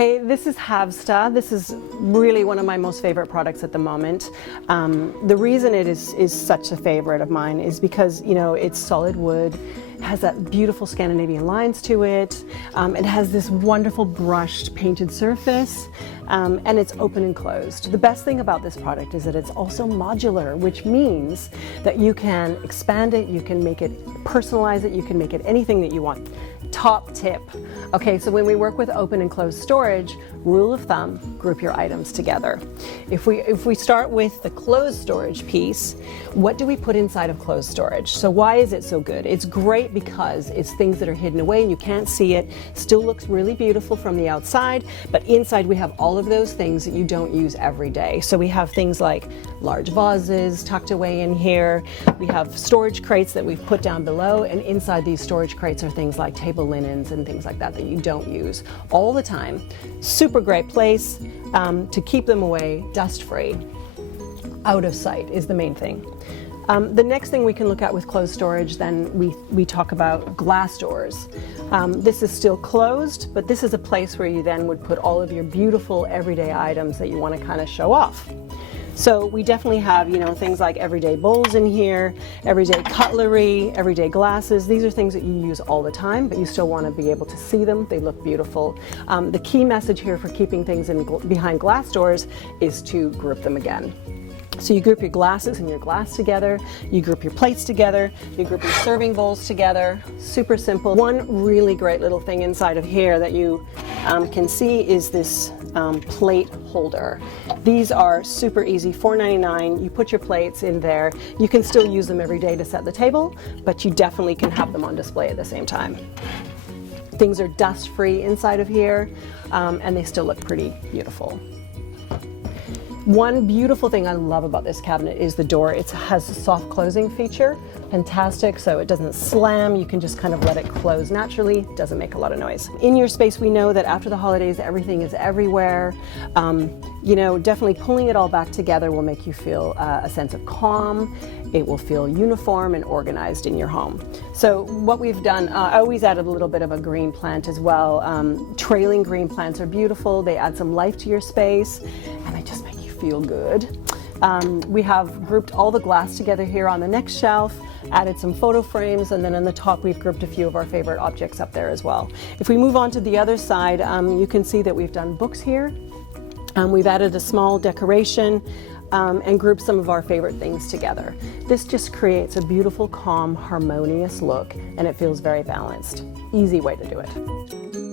Hey, this is HAVSTA. This is really one of my most favorite products at the moment. The reason it is such a favorite of mine is because, you know, it's solid wood, has that beautiful Scandinavian lines to it. It has this wonderful brushed painted surface, and it's open and closed. The best thing about this product is that it's also modular, which means that you can expand it, you can make it, personalize it, you can make it anything that you want. Top tip. Okay, so when we work with open and closed storage, rule of thumb, group your items together. If we start with the closed storage piece, what do we put inside of closed storage? So why is it so good? It's great because it's things that are hidden away and you can't see it. Still looks really beautiful from the outside, but inside we have all of those things that you don't use every day. So we have things like large vases tucked away in here. We have storage crates that we've put down below, and inside these storage crates are things like table linens and things like that that you don't use all the time. Super great place to keep them away, dust-free. Out of sight is the main thing. The next thing we can look at with closed storage, then we talk about glass doors. This is still closed, but this is a place where you then would put all of your beautiful everyday items that you want to kind of show off. So we definitely have, you know, things like everyday bowls in here, everyday cutlery, everyday glasses. These are things that you use all the time, but you still want to be able to see them. They look beautiful. The key message here for keeping things behind glass doors is to group them again. So you group your glasses and your glass together, you group your plates together, you group your serving bowls together. Super simple. One really great little thing inside of here that you can see is this plate holder. These are super easy, $4.99. You put your plates in there. You can still use them every day to set the table, but you definitely can have them on display at the same time. Things are dust-free inside of here, and they still look pretty beautiful. One beautiful thing I love about this cabinet is the door. It has a soft closing feature, fantastic, so it doesn't slam. You can just kind of let it close naturally, doesn't make a lot of noise. In your space, we know that after the holidays, everything is everywhere. You know, definitely pulling it all back together will make you feel a sense of calm. It will feel uniform and organized in your home. So what we've done, I always added a little bit of a green plant as well. Trailing green plants are beautiful. They add some life to your space, and they just make you feel good. We have grouped all the glass together here on the next shelf, added some photo frames, and then on the top we've grouped a few of our favorite objects up there as well. If we move on to the other side, you can see that we've done books here. We've added a small decoration and grouped some of our favorite things together. This just creates a beautiful, calm, harmonious look, and it feels very balanced. Easy way to do it.